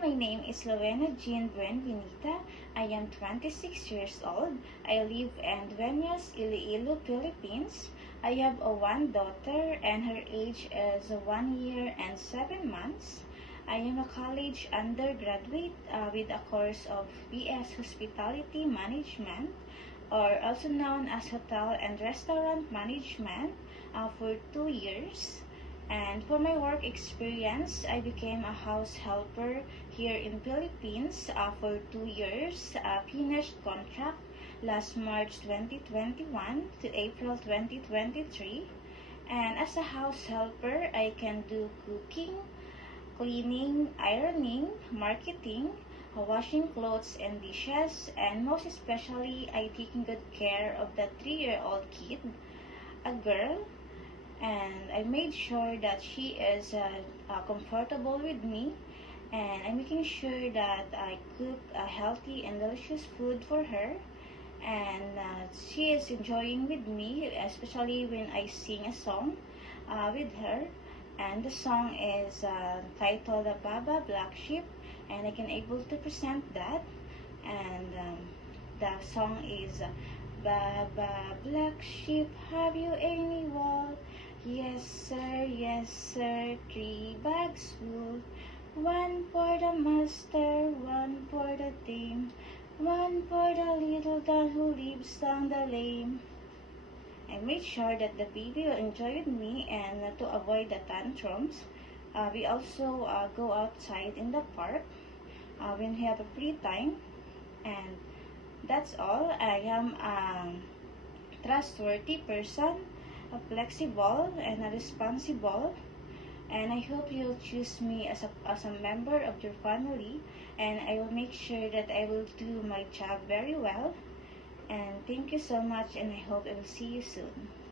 my name is Lowena Jean Buenvenita. I am 26 years old. I live in Dueñas, Iloilo, Philippines. I have one daughter and her age is 1 year and 7 months. I am a college undergraduate with a course of BS Hospitality Management, or also known as Hotel and Restaurant Management, for 2 years. And for my work experience, I became a house helper here in Philippines for 2 years, finished contract last March 2021 to April 2023. And as a house helper, I can do cooking, cleaning, ironing, marketing, washing clothes and dishes, and most especially, I taking good care of the 3-year-old kid, a girl, and I made sure that she is comfortable with me, and I'm making sure that I cook a healthy and delicious food for her, and she is enjoying with me, especially when I sing a song with her. And the song is titled Baba Black Sheep, and I can able to present that. And the song is Baba Black Sheep, have you any wool? Yes sir, 3 bags full. 1 for the master, 1 for the dame, 1 for the little dog who lives down the lane. I made sure that the baby will enjoy with me, and to avoid the tantrums, we also go outside in the park when we have a free time. And that's all. I am a trustworthy person, a flexible and a responsible, and I hope you'll choose me as a member of your family, and I will make sure that I will do my job very well. And thank you so much, and I hope I will see you soon.